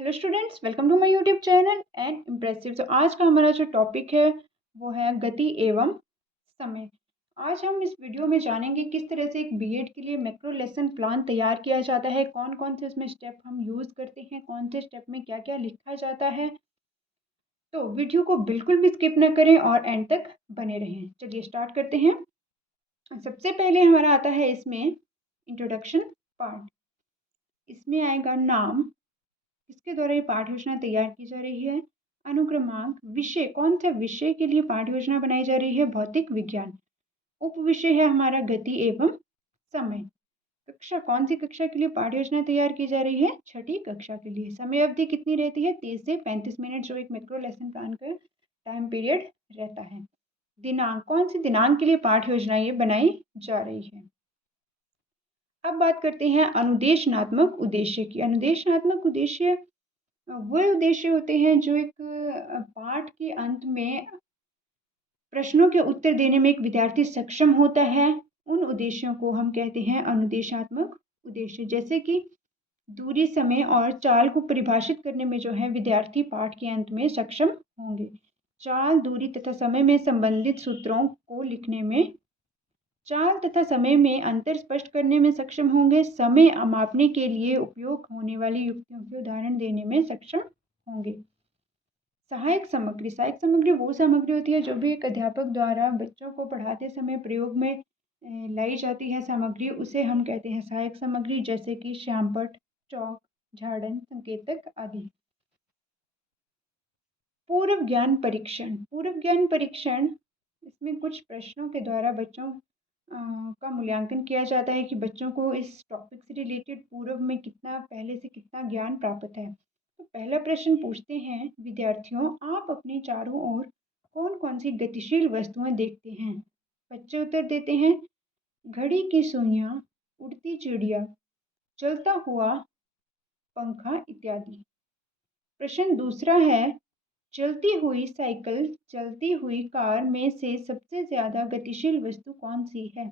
Hello students, welcome to my YouTube channel and impressive. तो आज का हमारा जो टॉपिक है वो है गति एवं समय। आज हम इस वीडियो में जानेंगे किस तरह से एक बीएड के लिए मैक्रो लेसन प्लान तैयार किया जाता है, कौन कौन से इसमें स्टेप हम यूज़ करते हैं, कौन से स्टेप में क्या क्या लिखा जाता है। तो वीडियो को बिल्कुल भी स्किप न करें और एंड तक बने रहें। चलिए स्टार्ट करते हैं। सबसे पहले हमारा आता है इसमें इंट्रोडक्शन पार्ट। इसमें आएगा नाम, इसके द्वारा ये पाठ योजना तैयार की जा रही है। अनुक्रमांक, विषय, कौन सा विषय के लिए पाठ योजना बनाई जा रही है, भौतिक विज्ञान। उप विषय है हमारा गति एवं समय। कक्षा, कौन सी कक्षा के लिए पाठ योजना तैयार की जा रही है, छठी कक्षा के लिए। समय अवधि कितनी रहती है, 30 से 35 मिनट, जो एक मैक्रो लेसन प्लान का टाइम पीरियड रहता है। दिनांक, कौन सी दिनांक के लिए पाठ योजना ये बनाई जा रही है। अब बात करते हैं अनुदेशनात्मक उद्देश्य की। अनुदेशनात्मक उद्देश्य वो उद्देश्य होते हैं जो एक पाठ के अंत में प्रश्नों के उत्तर देने में एक विद्यार्थी सक्षम होता है। उन उद्देश्यों को हम कहते हैं अनुदेशात्मक उद्देश्य। जैसे कि दूरी, समय और चाल को परिभाषित करने में जो है विद्यार्थी पाठ के अंत में सक्षम होंगे। चाल, दूरी तथा समय में संबंधित सूत्रों को लिखने में, चाल तथा समय में अंतर स्पष्ट करने में सक्षम होंगे। समय मापने के लिए उपयोग होने वाली युक्तियों के उदाहरण देने में सक्षम होंगे। सहायक सामग्री, सहायक सामग्री वो सामग्री होती है जो भी एक अध्यापक द्वारा बच्चों को पढ़ाते समय प्रयोग में लाई जाती है सामग्री, उसे हम कहते हैं सहायक सामग्री। जैसे कि श्यामपट्ट, चौक, झाड़न, संकेतक आदि। पूर्व ज्ञान परीक्षण, पूर्व ज्ञान परीक्षण, इसमें कुछ प्रश्नों के द्वारा बच्चों का मूल्यांकन किया जाता है कि बच्चों को इस टॉपिक से रिलेटेड पूर्व में कितना, पहले से कितना ज्ञान प्राप्त है। तो पहला प्रश्न पूछते हैं, विद्यार्थियों आप अपने चारों ओर कौन कौन सी गतिशील वस्तुएं देखते हैं। बच्चे उत्तर देते हैं, घड़ी की सुइयां, उड़ती चिड़िया, चलता हुआ पंखा इत्यादि। प्रश्न दूसरा है, चलती हुई साइकिल, चलती हुई कार में से सबसे ज्यादा गतिशील वस्तु कौन सी है।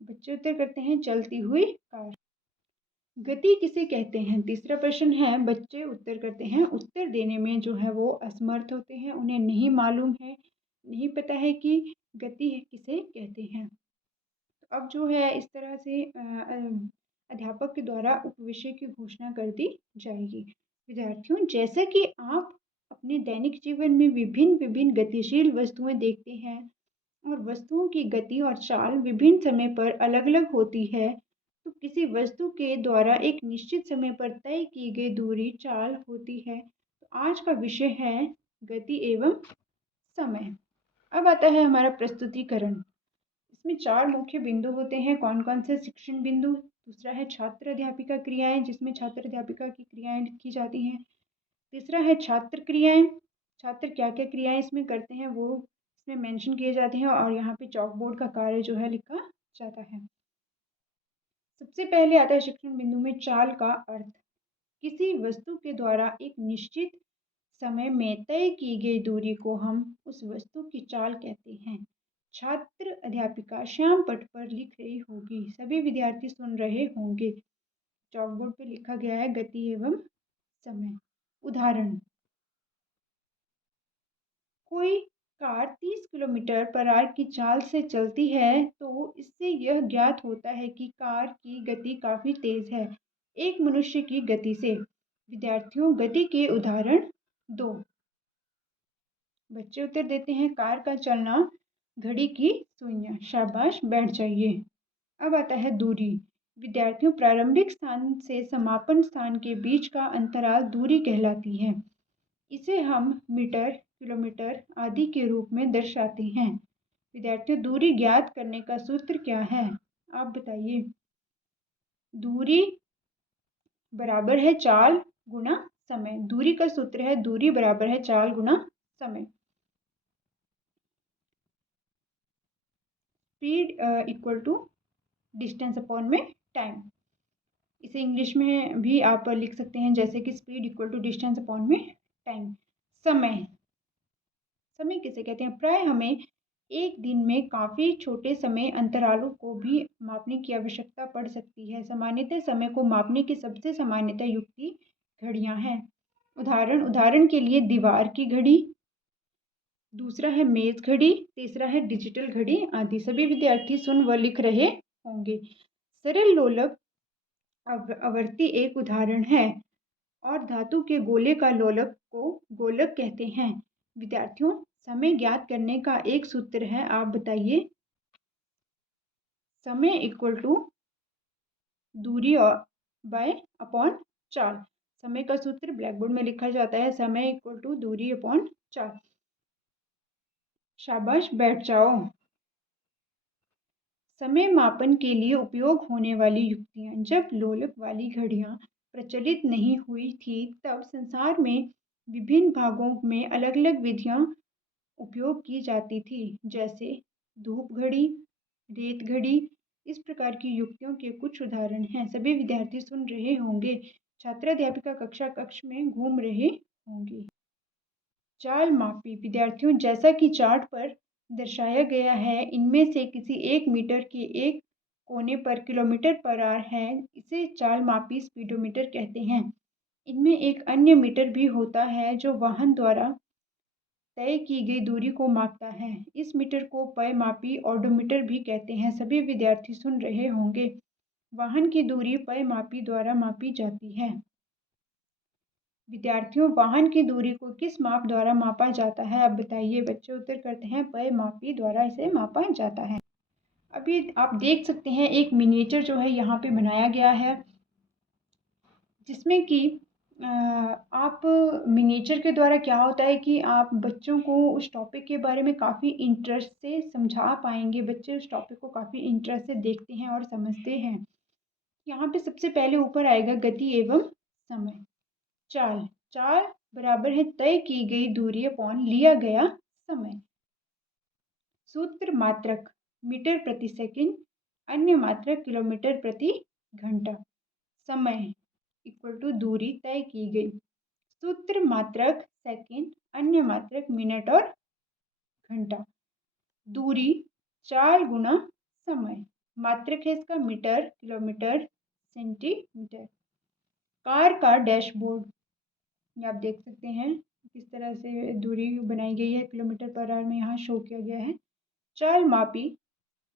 बच्चे उत्तर करते हैं, चलती हुई कार। गति किसे कहते हैं। तीसरा प्रश्न है, बच्चे उत्तर करते हैं, उत्तर देने में जो है वो असमर्थ होते हैं, उन्हें नहीं मालूम है, नहीं पता है कि गति किसे कहते हैं। तो अब जो है इस तरह से अध्यापक के द्वारा उपविषय की घोषणा कर दी जाएगी। विद्यार्थियों, जैसे कि आप अपने दैनिक जीवन में विभिन्न विभिन्न गतिशील वस्तुएं देखते हैं और वस्तुओं की गति और चाल विभिन्न समय पर अलग अलग होती है, तो किसी वस्तु के द्वारा एक निश्चित समय पर तय की गई दूरी चाल होती है। तो आज का विषय है गति एवं समय। अब आता है हमारा प्रस्तुतिकरण। इसमें 4 मुख्य बिंदु होते हैं। कौन कौन से, शिक्षण बिंदु, दूसरा है छात्र अध्यापिका क्रियाएं, जिसमें छात्र अध्यापिका की क्रियाएं लिखी जाती हैं। तीसरा है छात्र क्रियाएं, छात्र क्या क्या क्रियाएं इसमें करते हैं वो इसमें मेंशन किए जाते हैं और यहाँ पे चॉक बोर्ड का कार्य जो है लिखा जाता है। सबसे पहले आता है शिक्षण बिंदु में चाल का अर्थ। किसी वस्तु के द्वारा एक निश्चित समय में तय की गई दूरी को हम उस वस्तु की चाल कहते हैं। छात्र अध्यापिका श्याम पट पर लिख रही होगी, सभी विद्यार्थी सुन रहे होंगे। चॉक बोर्ड पे लिखा गया है गति एवं समय। उदाहरण, कोई कार 30 किलोमीटर पर आवर की चाल से चलती है तो इससे यह ज्ञात होता है कि कार की गति काफ़ी तेज है एक मनुष्य की गति से। विद्यार्थियों, गति के उदाहरण दो। बच्चे उत्तर देते हैं, कार का चलना, घड़ी की सुइयां। शाबाश, बैठ जाइए। अब आता है दूरी। विद्यार्थियों, प्रारंभिक स्थान से समापन स्थान के बीच का अंतराल दूरी कहलाती है। इसे हम मीटर, किलोमीटर आदि के रूप में दर्शाते हैं। विद्यार्थियों, दूरी ज्ञात करने का सूत्र क्या है, आप बताइए। दूरी बराबर है चाल गुना समय। दूरी का सूत्र है, दूरी बराबर है चाल गुना समय। Speed equal to distance upon में टाइम। इसे इंग्लिश में भी आप लिख सकते हैं, जैसे कि speed equal to distance upon में टाइम। समय, समय किसे कहते हैं। प्राय हमें एक दिन में काफ़ी छोटे समय अंतरालों को भी मापने की आवश्यकता पड़ सकती है। सामान्यतः समय को मापने की सबसे सामान्यतः युक्ति घड़ियां हैं। उदाहरण के लिए दीवार की घड़ी, दूसरा है मेज घड़ी, तीसरा है डिजिटल घड़ी आदि। सभी विद्यार्थी सुन व लिख रहे होंगे। सरल लोलक आवर्ती एक उदाहरण है और धातु के गोले का लोलक को गोलक कहते हैं। विद्यार्थियों, समय ज्ञात करने का एक सूत्र है, आप बताइए। समय इक्वल टू दूरी और बाय अपॉन चाल। समय का सूत्र ब्लैक बोर्ड में लिखा जाता है, समय इक्वल टू दूरी अपॉन चाल। शाबाश, बैठ जाओ। समय मापन के लिए उपयोग होने वाली युक्तियां। जब लोलक वाली घड़ियां प्रचलित नहीं हुई थी, तब संसार में विभिन्न भागों में अलग अलग विधियां उपयोग की जाती थी, जैसे धूप घड़ी, रेत घड़ी। इस प्रकार की युक्तियों के कुछ उदाहरण हैं। सभी विद्यार्थी सुन रहे होंगे। छात्राध्यापिका कक्षा कक्ष में घूम रहे होंगे। चाल मापी। विद्यार्थियों, जैसा कि चार्ट पर दर्शाया गया है, इनमें से किसी एक मीटर के एक कोने पर किलोमीटर पर आवर है। इसे चाल मापी स्पीडोमीटर कहते हैं। इनमें एक अन्य मीटर भी होता है जो वाहन द्वारा तय की गई दूरी को मापता है। इस मीटर को पय मापी ओडोमीटर भी कहते हैं। सभी विद्यार्थी सुन रहे होंगे। वाहन की दूरी पय मापी द्वारा मापी जाती है। विद्यार्थियों, वाहन की दूरी को किस माप द्वारा मापा जाता है, अब बताइए। बच्चे उत्तर करते हैं, पय मापी द्वारा इसे मापा जाता है। अभी आप देख सकते हैं एक मिनिएचर जो है यहाँ पे बनाया गया है, जिसमें कि आप मिनिएचर के द्वारा क्या होता है कि आप बच्चों को उस टॉपिक के बारे में काफ़ी इंटरेस्ट से समझा पाएंगे। बच्चे उस टॉपिक को काफ़ी इंटरेस्ट से देखते हैं और समझते हैं। यहाँ पे सबसे पहले ऊपर आएगा गति एवं समय। चाल। चाल बराबर है तय की गई दूरी अपॉन लिया गया समय। सूत्र मात्रक मीटर प्रति सेकंड, अन्य मात्रक किलोमीटर प्रति घंटा। समय इक्वल टू दूरी तय की गई। सूत्र मात्रक सेकंड, अन्य मात्रक मिनट और घंटा। दूरी चाल गुना समय। मात्रक है इसका मीटर, किलोमीटर, सेंटीमीटर। कार का डैशबोर्ड, ये आप देख सकते हैं किस तरह से दूरी बनाई गई है, किलोमीटर पर आवर में यहाँ शो किया गया है। चाल मापी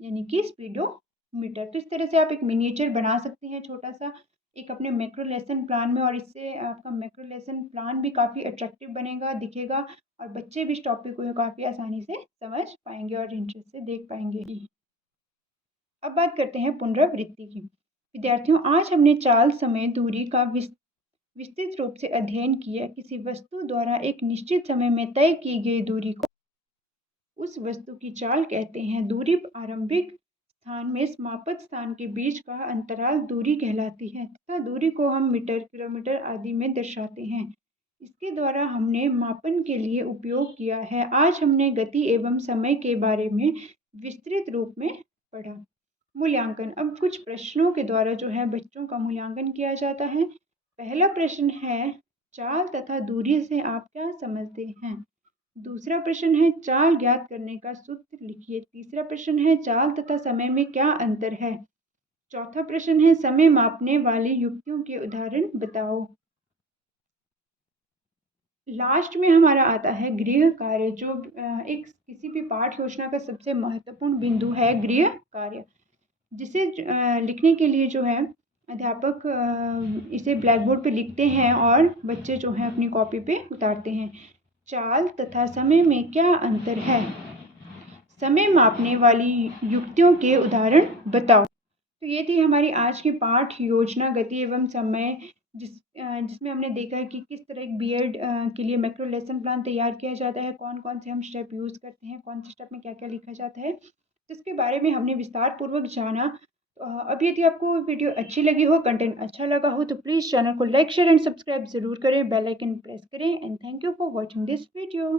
यानी कि स्पीडोमीटर। तो इस तरह से आप एक मिनिएचर बना सकते हैं छोटा सा, एक अपने मैक्रो लेसन प्लान में, और इससे आपका मैक्रो लेसन प्लान भी काफ़ी अट्रैक्टिव बनेगा, दिखेगा, और बच्चे भी इस टॉपिक को काफ़ी आसानी से समझ पाएंगे और इंटरेस्ट से देख पाएंगे। अब बात करते हैं पुनरावृत्ति की। विद्यार्थियों, आज हमने चाल, समय, दूरी का विस्तृत रूप से अध्ययन किया। किसी वस्तु द्वारा एक निश्चित समय में तय की गई दूरी को उस वस्तु की चाल कहते हैं। दूरी आरंभिक स्थान में समाप्त स्थान के बीच का अंतराल दूरी कहलाती है तथा दूरी को हम मीटर, किलोमीटर आदि में दर्शाते हैं। इसके द्वारा हमने मापन के लिए उपयोग किया है। आज हमने गति एवं समय के बारे में विस्तृत रूप में पढ़ा। मूल्यांकन। अब कुछ प्रश्नों के द्वारा जो है बच्चों का मूल्यांकन किया जाता है। पहला प्रश्न है, चाल तथा दूरी से आप क्या समझते हैं। दूसरा प्रश्न है, चाल ज्ञात करने का सूत्र लिखिए। तीसरा प्रश्न है, चाल तथा समय में क्या अंतर है। चौथा प्रश्न है, समय मापने वाली युक्तियों के उदाहरण बताओ। लास्ट में हमारा आता है गृह कार्य, जो एक किसी भी पाठ योजना का सबसे महत्वपूर्ण बिंदु है, गृह कार्य, जिसे लिखने के लिए जो है अध्यापक इसे ब्लैक बोर्ड पे लिखते हैं और बच्चे जो हैं अपनी कॉपी पे उतारते हैं। चाल तथा समय में क्या अंतर है। समय मापने वाली युक्तियों के उदाहरण बताओ। तो ये थी हमारी आज की पाठ योजना गति एवं समय, जिसमें हमने देखा है कि किस तरह एक बीएड के लिए मैक्रो लेसन प्लान तैयार किया जाता है, कौन कौन से हम स्टेप यूज़ करते हैं, कौन से स्टेप में क्या क्या लिखा जाता है, जिसके बारे में हमने विस्तार पूर्वक जाना। अब यदि आपको वीडियो अच्छी लगी हो, कंटेंट अच्छा लगा हो, तो प्लीज़ चैनल को लाइक, शेयर एंड सब्सक्राइब ज़रूर करें, बेल आइकन प्रेस करें, and thank you for watching this video.